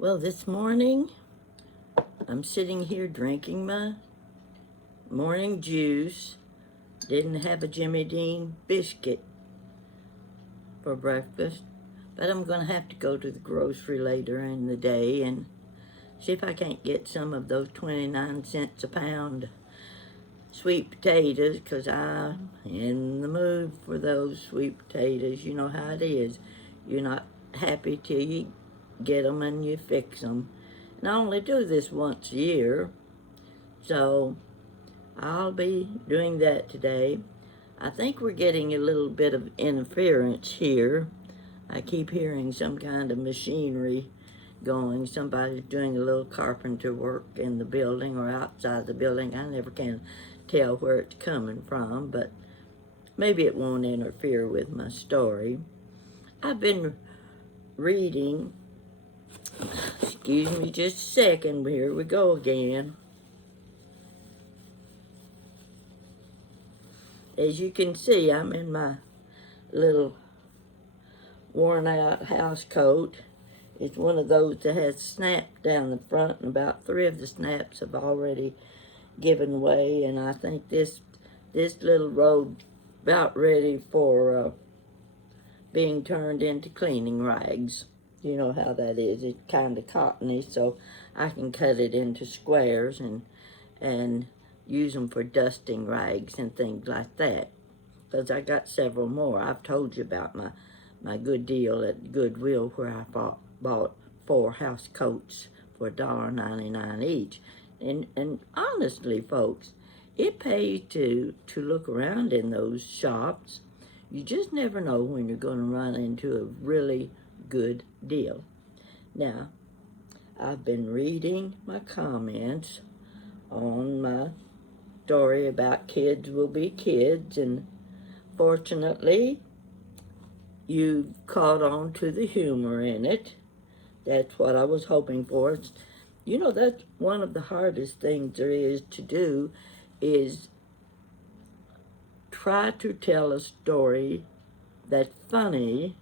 Well, this morning I'm sitting here drinking my morning juice. Didn't have a Jimmy Dean biscuit for breakfast, but I'm going to have to go to the grocery later in the day and see if I can't get some of those 29 cents a pound sweet potatoes, because I'm in the mood for those sweet potatoes. You know how it is. You're not happy till you get them and you fix them. And I only do this once a year, so I'll be doing that today. I think we're getting a little bit of interference here. I keep hearing some kind of machinery going. Somebody's doing a little carpenter work in the building or outside the building. I never can tell where it's coming from, but maybe it won't interfere with my story. I've been reading, excuse me just a second, here we go again. As you can see, I'm in my little worn out house coat. It's one of those that has snaps down the front, and about 3 of the snaps have already given way, and I think this little robe about ready for being turned into cleaning rags. You know how that is. It's kind of cottony, so I can cut it into squares and use them for dusting rags and things like that. Because I got several more. I've told you about my good deal at Goodwill where I bought 4 house coats for $1.99 each. And honestly, folks, it pays to look around in those shops. You just never know when you're going to run into a really good deal. Now, I've been reading my comments on my story about kids will be kids, and fortunately, you've caught on to the humor in it. That's what I was hoping for. You know, that's one of the hardest things there is to do, is try to tell a story that's funny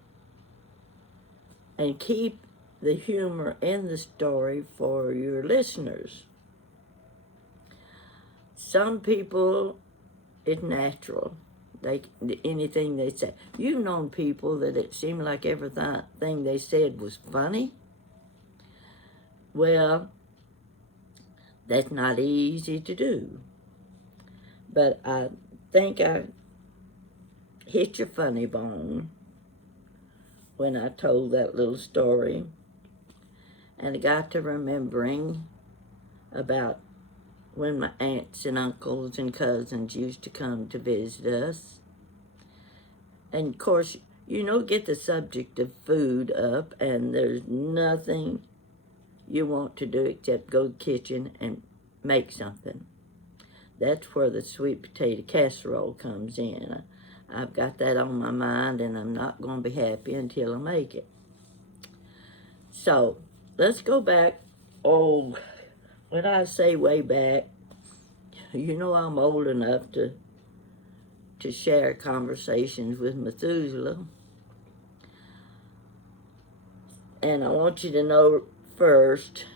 and keep the humor in the story for your listeners. Some people, it's natural. Anything they say. You've known people that it seemed like everything they said was funny. Well, that's not easy to do. But I think I hit your funny bone when I told that little story. And I got to remembering about when my aunts and uncles and cousins used to come to visit us. And of course, get the subject of food up, and there's nothing you want to do except go to the kitchen and make something. That's where the sweet potato casserole comes in. I've got that on my mind, and I'm not going to be happy until I make it. So, let's go back. Oh, when I say way back, I'm old enough to share conversations with Methuselah. And I want you to know first,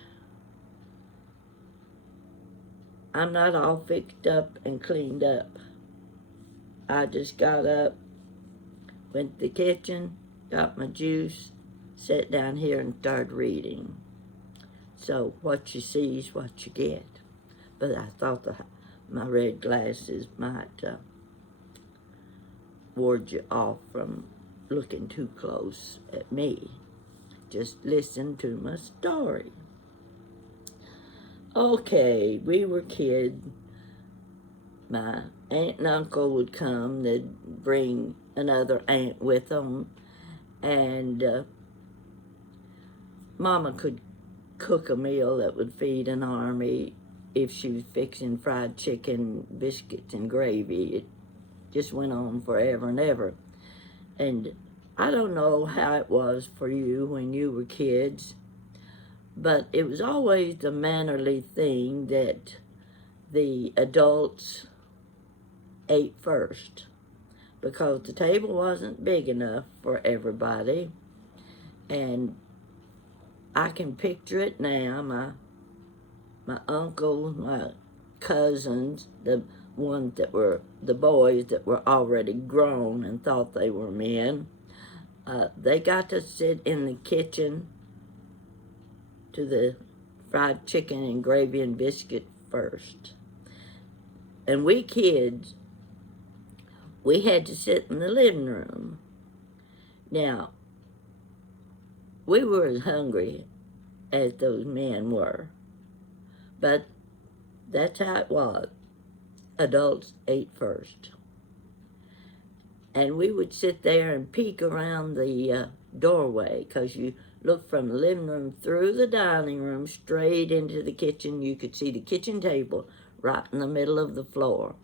I'm not all fixed up and cleaned up. I just got up, went to the kitchen, got my juice, sat down here and started reading. So what you see is what you get. But I thought my red glasses might ward you off from looking too close at me. Just listen to my story. Okay, we were kids. My aunt and uncle would come. They'd bring another aunt with them. And Mama could cook a meal that would feed an army if she was fixing fried chicken, biscuits, and gravy. It just went on forever and ever. And I don't know how it was for you when you were kids, but it was always the mannerly thing that the adults ate first, because the table wasn't big enough for everybody, and I can picture it now. My uncle, my cousins, the ones that were the boys that were already grown and thought they were men, they got to sit in the kitchen to the fried chicken and gravy and biscuit first. And we kids, we had to sit in the living room. Now, we were as hungry as those men were, but that's how it was. Adults ate first. And we would sit there and peek around the doorway, because you look from the living room through the dining room straight into the kitchen. You could see the kitchen table right in the middle of the floor.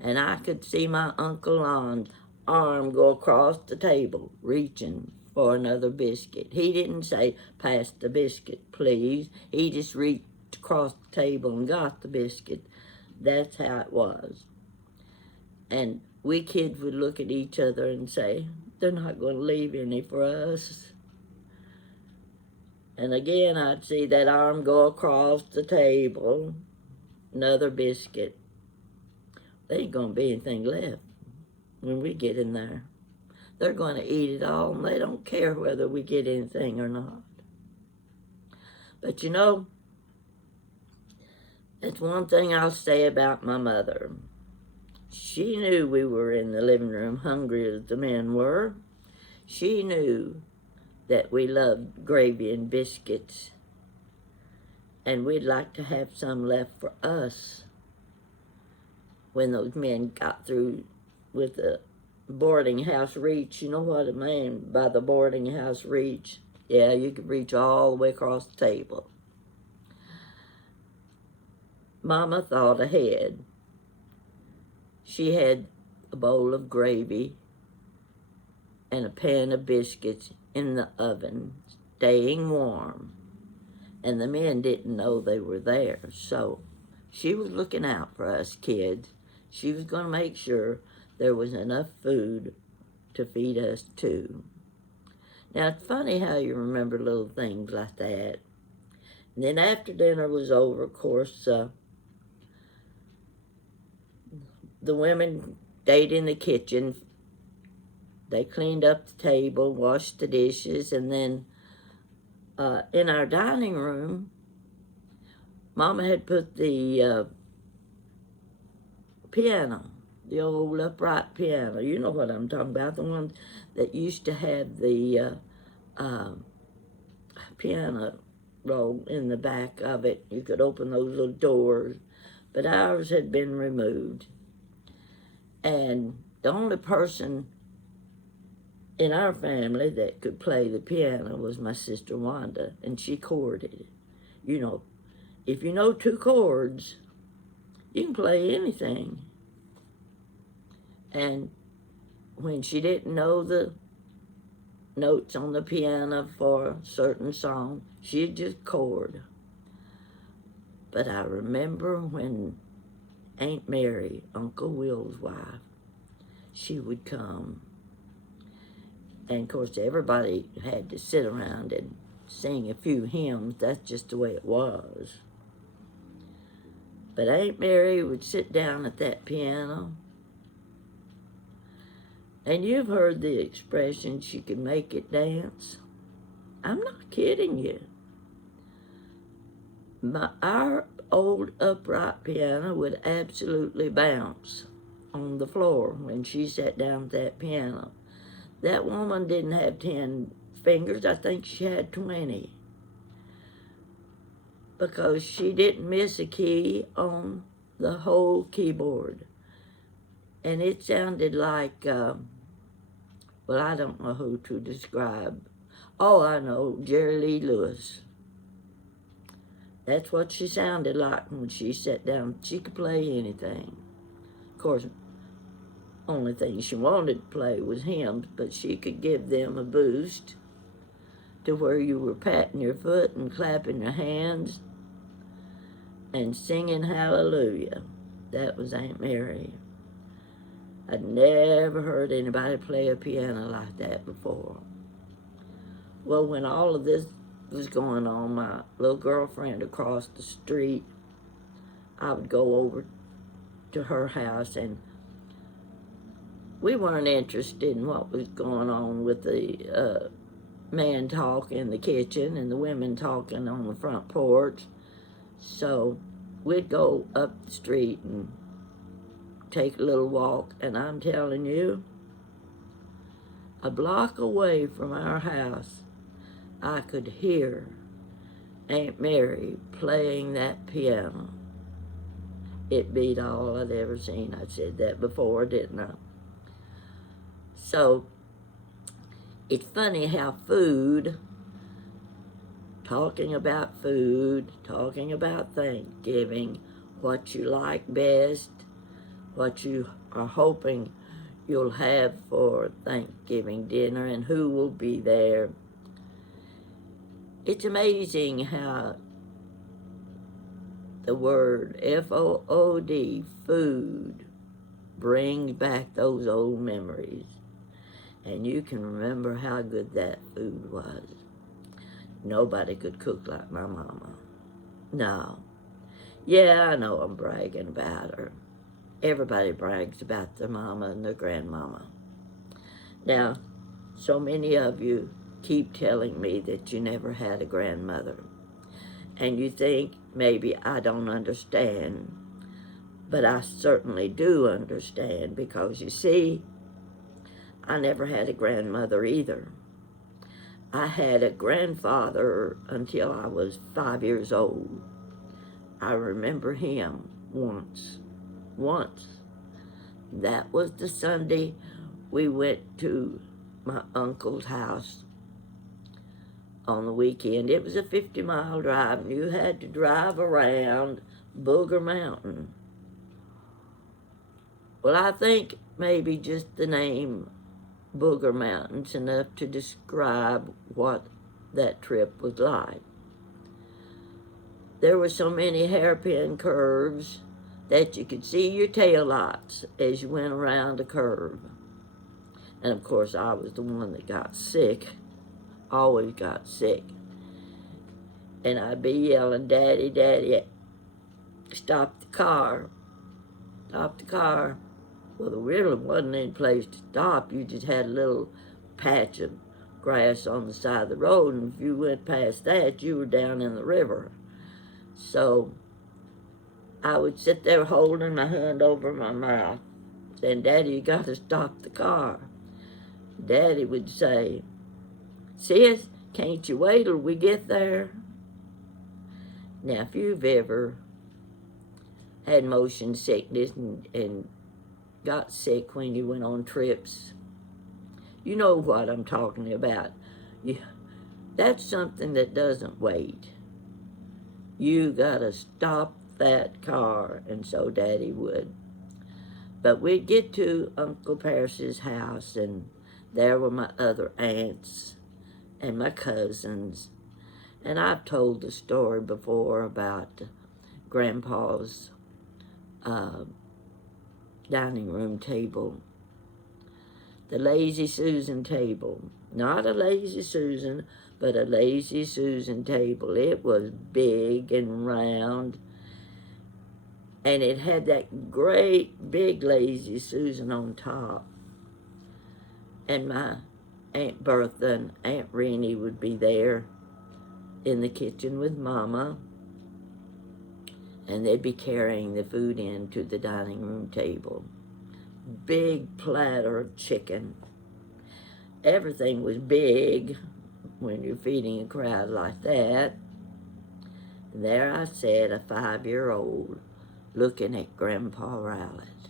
And I could see my Uncle Lon's arm go across the table, reaching for another biscuit. He didn't say, "Pass the biscuit, please." He just reached across the table and got the biscuit. That's how it was. And we kids would look at each other and say, "They're not going to leave any for us." And again, I'd see that arm go across the table, another biscuit. There ain't going to be anything left when we get in there. They're going to eat it all, and they don't care whether we get anything or not. But you know, that's one thing I'll say about my mother. She knew we were in the living room hungry as the men were. She knew that we loved gravy and biscuits, and we'd like to have some left for us when those men got through with the boarding house reach. You know what I mean by the boarding house reach? Yeah, you could reach all the way across the table. Mama thought ahead. She had a bowl of gravy and a pan of biscuits in the oven, staying warm. And the men didn't know they were there. So she was looking out for us kids. She was going to make sure there was enough food to feed us too. Now, it's funny how you remember little things like that. And then after dinner was over, of course, the women stayed in the kitchen. They cleaned up the table, washed the dishes, and then in our dining room, Mama had put the piano, the old upright piano. You know what I'm talking about, the one that used to have the piano roll in the back of it. You could open those little doors, but ours had been removed. And the only person in our family that could play the piano was my sister Wanda, and she chorded it. You know, if you know two chords, you can play anything. And when she didn't know the notes on the piano for a certain song, she'd just chord. But I remember when Aunt Mary, Uncle Will's wife, she would come. And of course, everybody had to sit around and sing a few hymns. That's just the way it was. But Aunt Mary would sit down at that piano. And you've heard the expression, she could make it dance. I'm not kidding you. Our old upright piano would absolutely bounce on the floor when she sat down at that piano. That woman didn't have 10 fingers. I think she had 20. Because she didn't miss a key on the whole keyboard. And it sounded like, well, I don't know who to describe. Oh, I know, Jerry Lee Lewis. That's what she sounded like when she sat down. She could play anything. Of course, only thing she wanted to play was hymns, but she could give them a boost to where you were patting your foot and clapping your hands and singing hallelujah. That was Aunt Mary. I'd never heard anybody play a piano like that before. Well, when all of this was going on, my little girlfriend across the street, I would go over to her house, and we weren't interested in what was going on with the man talk in the kitchen and the women talking on the front porch. So we'd go up the street and take a little walk, and I'm telling you, a block away from our house, I could hear Aunt Mary playing that piano. It beat all I'd ever seen. I said that before, didn't I? So it's funny how talking about food, talking about Thanksgiving, what you like best, what you are hoping you'll have for Thanksgiving dinner, and who will be there. It's amazing how the word F-O-O-D, food, brings back those old memories. And you can remember how good that food was. Nobody could cook like my mama. No. Yeah, I know I'm bragging about her. Everybody brags about their mama and their grandmama. Now, so many of you keep telling me that you never had a grandmother. And you think maybe I don't understand. But I certainly do understand, because you see, I never had a grandmother either. I had a grandfather until I was 5 years old. I remember him once. That was the Sunday we went to my uncle's house on the weekend. It was a 50-mile drive, and you had to drive around Booger Mountain. Well, I think maybe just the name Booger Mountain's enough to describe what that trip was like. There were so many hairpin curves that you could see your taillights as you went around a curve. And of course, I was the one that got sick, always got sick. And I'd be yelling, "Daddy, Daddy, stop the car, stop the car." Well, there really wasn't any place to stop. You just had a little patch of grass on the side of the road, and if you went past that, you were down in the river. So I would sit there holding my hand over my mouth, saying, "Daddy, you got to stop the car." Daddy would say, "Sis, can't you wait till we get there?" Now, if you've ever had motion sickness and got sick when you went on trips, you know what I'm talking about. That's something that doesn't wait. You gotta stop that car, and so Daddy would. But we'd get to Uncle Parris's house, and there were my other aunts and my cousins. And I've told the story before about Grandpa's dining room table. The Lazy Susan table. Not a Lazy Susan, but a Lazy Susan table. It was big and round, and it had that great big Lazy Susan on top. And my Aunt Bertha and Aunt Rennie would be there in the kitchen with Mama, and they'd be carrying the food into the dining room table. Big platter of chicken. Everything was big when you're feeding a crowd like that. And there I sat, a 5-year-old, looking at Grandpa Rowlett,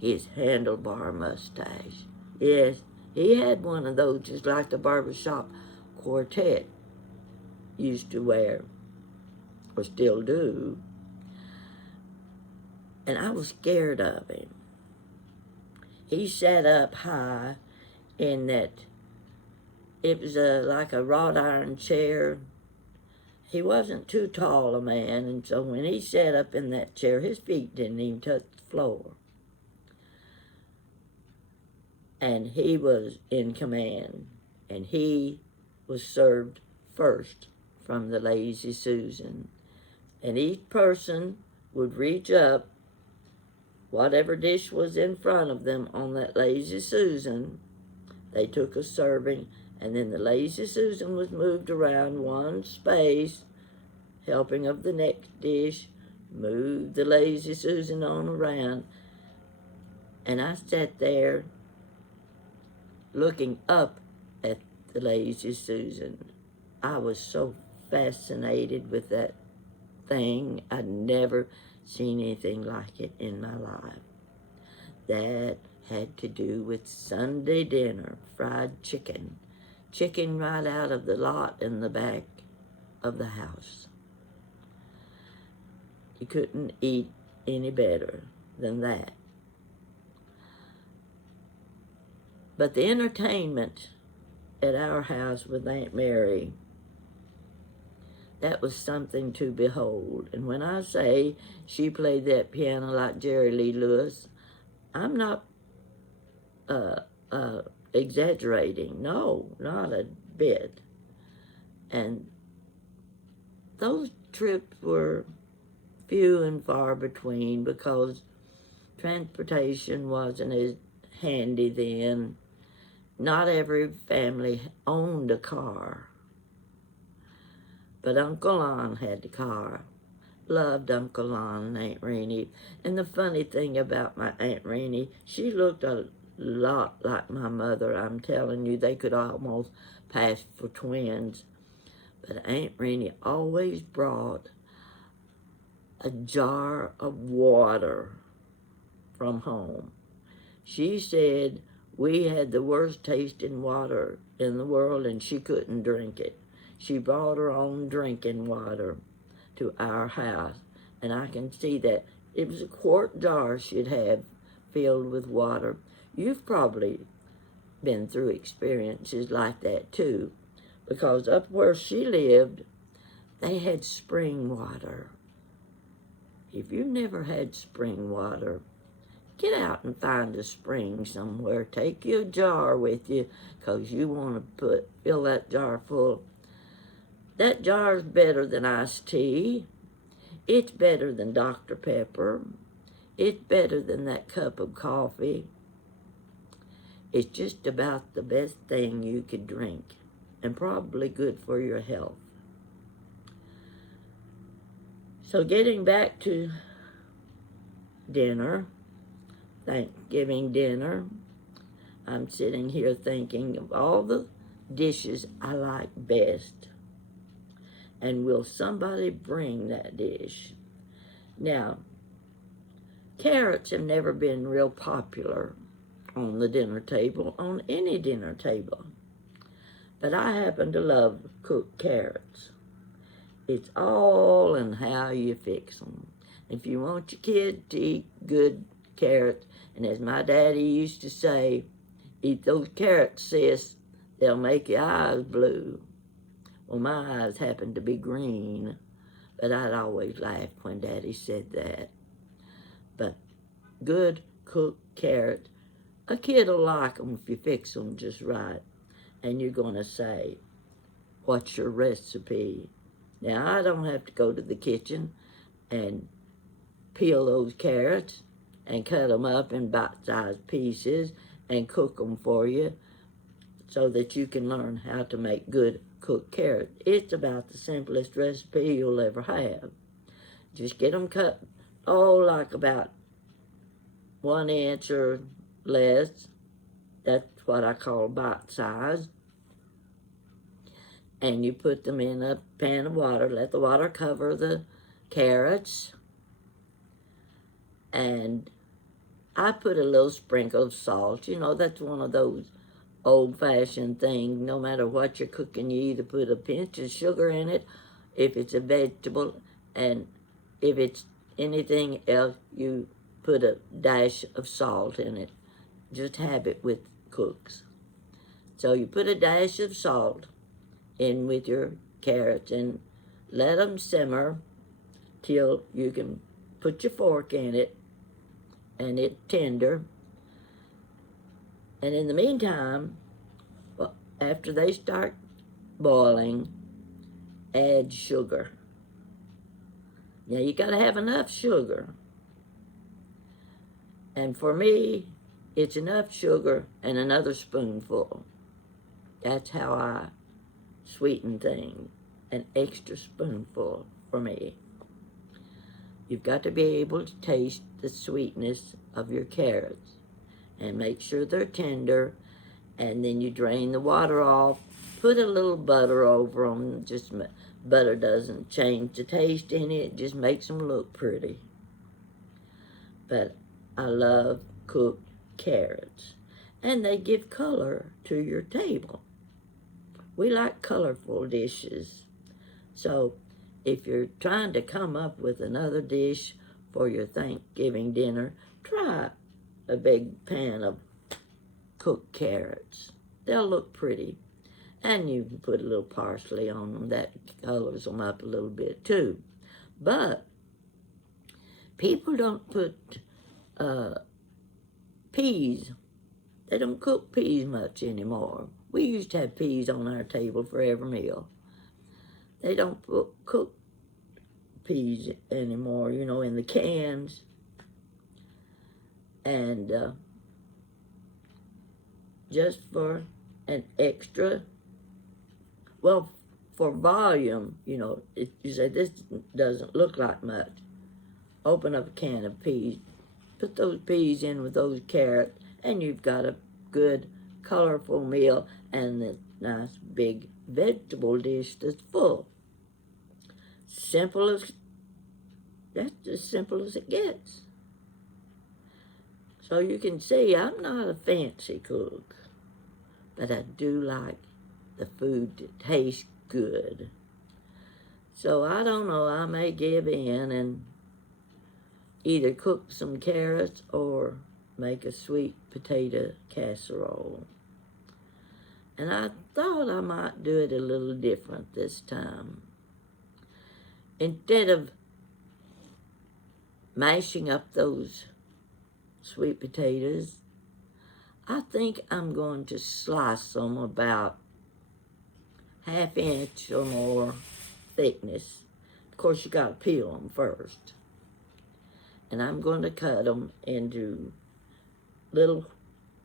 his handlebar mustache. Yes, he had one of those just like the barbershop quartet used to wear, or still do. And I was scared of him. He sat up high in that, it was like a wrought iron chair. He wasn't too tall a man, and so when he sat up in that chair, his feet didn't even touch the floor. And he was in command, and he was served first from the Lazy Susan. And each person would reach up whatever dish was in front of them on that Lazy Susan. They took a serving, and then the Lazy Susan was moved around one space, helping of the next dish, moved the Lazy Susan on around. And I sat there looking up at the Lazy Susan. I was so fascinated with that thing. I'd never seen anything like it in my life. That had to do with Sunday dinner, fried chicken. Chicken right out of the lot in the back of the house. You couldn't eat any better than that. But the entertainment at our house with Aunt Mary, that was something to behold. And when I say she played that piano like Jerry Lee Lewis, I'm not exaggerating. No, not a bit. And those trips were few and far between because transportation wasn't as handy then. Not every family owned a car. But Uncle Lon had the car. Loved Uncle Lon and Aunt Renee. And the funny thing about my Aunt Renee, she looked a lot like my mother. I'm telling you, they could almost pass for twins. But Aunt Renee always brought a jar of water from home. She said we had the worst tasting water in the world and she couldn't drink it. She brought her own drinking water to our house, and I can see that. It was a quart jar she'd have filled with water. You've probably been through experiences like that too, because up where she lived, they had spring water. If you've never had spring water, get out and find a spring somewhere. Take your jar with you, because you want to fill that jar full. That jar's better than iced tea. It's better than Dr. Pepper. It's better than that cup of coffee. It's just about the best thing you could drink, and probably good for your health. So getting back to dinner, Thanksgiving dinner, I'm sitting here thinking of all the dishes I like best. And will somebody bring that dish? Now, carrots have never been real popular on the dinner table, on any dinner table. But I happen to love cooked carrots. It's all in how you fix them. If you want your kid to eat good carrots, and as my daddy used to say, eat those carrots, sis, they'll make your eyes blue. Well, my eyes happened to be green, but I'd always laughed when Daddy said that. But good cooked carrots, a kid will like them if you fix them just right. And you're going to say, what's your recipe? Now, I don't have to go to the kitchen and peel those carrots and cut them up in bite-sized pieces and cook them for you so that you can learn how to make good cooked carrot. It's about the simplest recipe you'll ever have. Just get them cut, like about 1 inch or less. That's what I call bite size. And you put them in a pan of water. Let the water cover the carrots. And I put a little sprinkle of salt. You know, that's one of those old-fashioned thing. No matter what you're cooking, you either put a pinch of sugar in it if it's a vegetable, and if it's anything else, you put a dash of salt in it. Just habit with cooks. So you put a dash of salt in with your carrots and let them simmer till you can put your fork in it and it's tender. And in the meantime, after they start boiling, add sugar. Now you gotta have enough sugar. And for me, it's enough sugar and another spoonful. That's how I sweeten things. An extra spoonful for me. You've got to be able to taste the sweetness of your carrots and make sure they're tender, and then you drain the water off, put a little butter over them. Just butter doesn't change the taste in it, just makes them look pretty. But I love cooked carrots, and they give color to your table. We like colorful dishes. So if you're trying to come up with another dish for your Thanksgiving dinner, try a big pan of cooked carrots. They'll look pretty. And you can put a little parsley on them. That colors them up a little bit too. But people don't put peas. They don't cook peas much anymore. We used to have peas on our table for every meal. They don't cook peas anymore, you know, in the cans. And just for an extra, well, for volume, you know, you say this doesn't look like much. Open up a can of peas, put those peas in with those carrots, and you've got a good, colorful meal and a nice big vegetable dish that's full. That's as simple as it gets. So you can see I'm not a fancy cook, but I do like the food to taste good. So I don't know, I may give in and either cook some carrots or make a sweet potato casserole. And I thought I might do it a little different this time. Instead of mashing up those sweet potatoes, I think I'm going to slice them about 1/2 inch or more thickness. Of course, you got to peel them first. And I'm going to cut them into little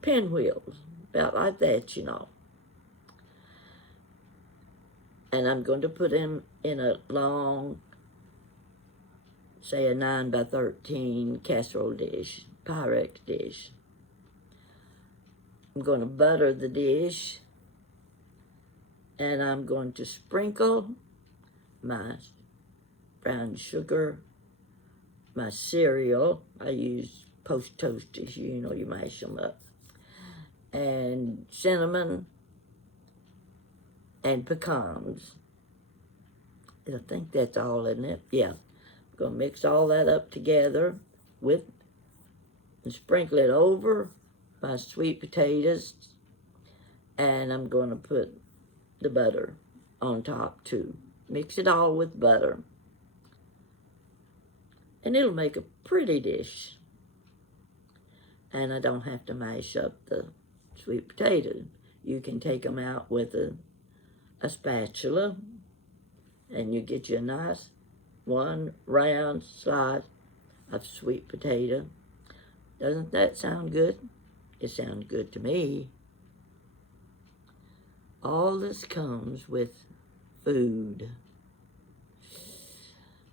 pinwheels, about like that, you know. And I'm going to put them in a long, say a 9x13 casserole dish, Pyrex dish. I'm going to butter the dish, and I'm going to sprinkle my brown sugar, my cereal. I use Post Toasties, you know, you mash them up, and cinnamon and pecans. I think that's all, isn't it? Yeah. I'm going to mix all that up together with and sprinkle it over my sweet potatoes, and I'm going to put the butter on top too. Mix it all with butter, and it'll make a pretty dish. And I don't have to mash up the sweet potatoes. You can take them out with a spatula, and you get you a nice one round slice of sweet potato. Doesn't that sound good? It sounds good to me. All this comes with food.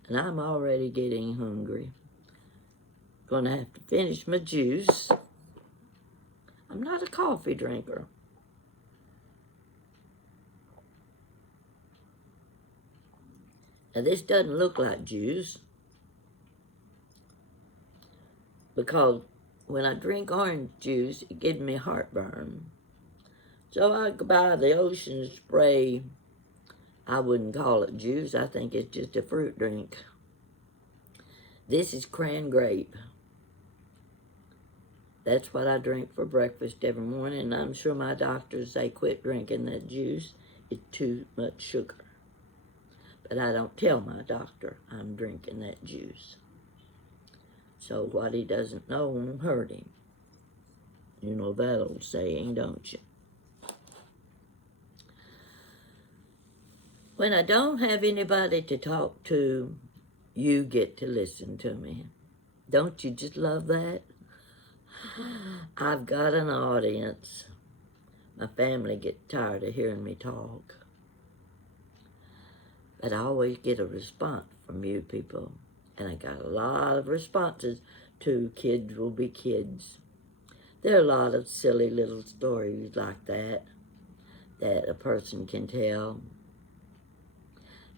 And I'm already getting hungry. Gonna have to finish my juice. I'm not a coffee drinker. Now this doesn't look like juice, because when I drink orange juice, it gives me heartburn. So I go buy the Ocean Spray. I wouldn't call it juice. I think it's just a fruit drink. This is cran grape. That's what I drink for breakfast every morning, and I'm sure my doctors say quit drinking that juice. It's too much sugar. But I don't tell my doctor I'm drinking that juice. So what he doesn't know won't hurt him. You know that old saying, don't you? When I don't have anybody to talk to, you get to listen to me. Don't you just love that? I've got an audience. My family gets tired of hearing me talk. But I always get a response from you people. And I got a lot of responses to Kids Will Be Kids. There are a lot of silly little stories like that a person can tell.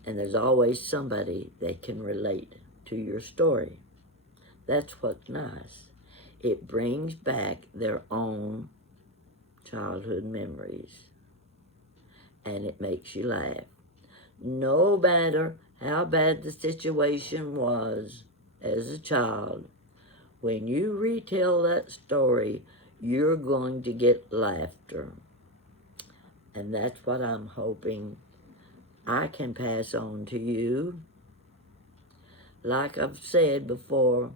And there's always somebody that can relate to your story. That's what's nice. It brings back their own childhood memories. And it makes you laugh. No matter how bad the situation was as a child, when you retell that story, you're going to get laughter. And that's what I'm hoping I can pass on to you. Like I've said before,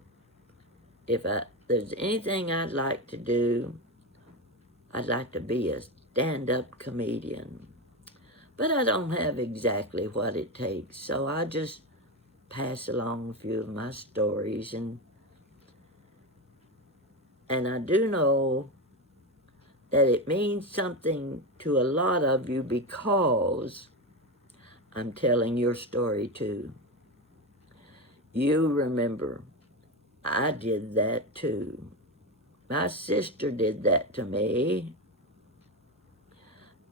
if there's anything I'd like to do, I'd like to be a stand-up comedian. But I don't have exactly what it takes, so I just pass along a few of my stories. And I do know that it means something to a lot of you because I'm telling your story too. You remember, I did that too. My sister did that to me.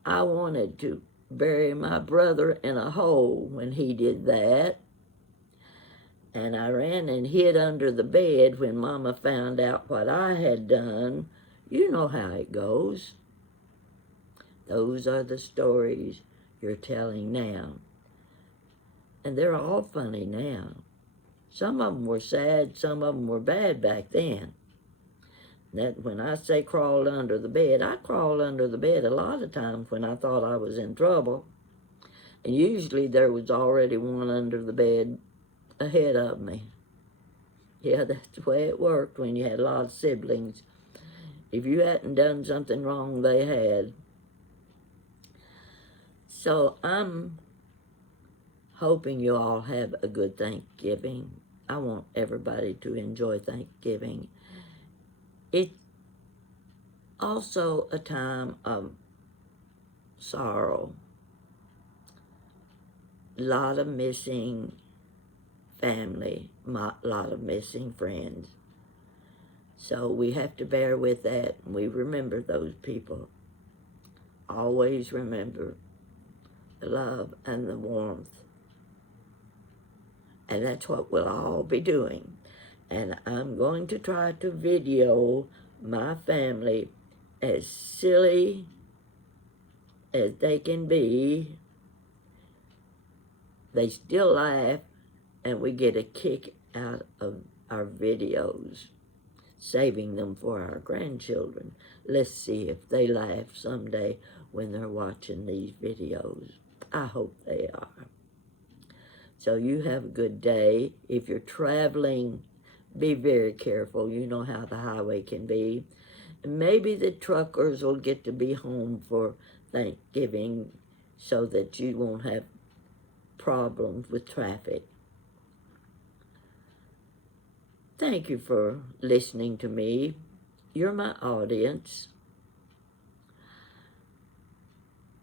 I wanted to bury my brother in a hole when he did that. And I ran and hid under the bed when Mama found out what I had done. You know how it goes. Those are the stories you're telling now. And they're all funny now. Some of them were sad, some of them were bad back then. That when I say crawled under the bed, I crawled under the bed a lot of times when I thought I was in trouble. And usually there was already one under the bed ahead of me. Yeah, that's the way it worked when you had a lot of siblings. If you hadn't done something wrong, they had. So I'm hoping you all have a good Thanksgiving. I want everybody to enjoy Thanksgiving. It's also a time of sorrow. A lot of missing family, a lot of missing friends. So we have to bear with that. We remember those people. Always remember the love and the warmth. And that's what we'll all be doing. And I'm going to try to video my family as silly as they can be. They still laugh, and we get a kick out of our videos, saving them for our grandchildren. Let's see if they laugh someday when they're watching these videos. I hope they are. So you have a good day. If you're traveling, be very careful. You know how the highway can be. And maybe the truckers will get to be home for Thanksgiving so that you won't have problems with traffic. Thank you for listening to me. You're my audience.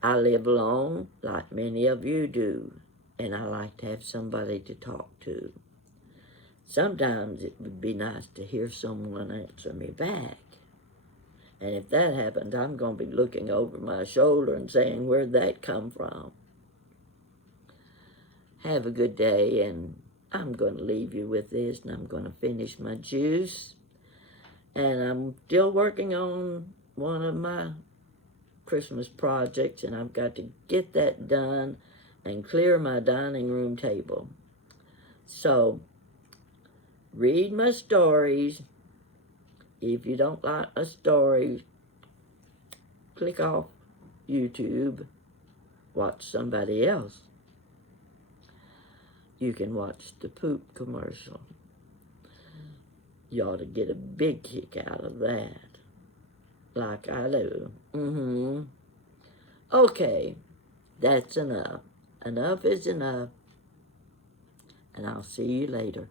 I live alone like many of you do, and I like to have somebody to talk to. Sometimes it would be nice to hear someone answer me back. And if that happens, I'm going to be looking over my shoulder and saying, where'd that come from? Have a good day, and I'm going to leave you with this, and I'm going to finish my juice. And I'm still working on one of my Christmas projects, and I've got to get that done and clear my dining room table. So, read my stories. If you don't like a story, click off YouTube, watch somebody else. You can watch the poop commercial. You ought to get a big kick out of that, like I do. Okay, that's enough. Enough is enough. And I'll see you later.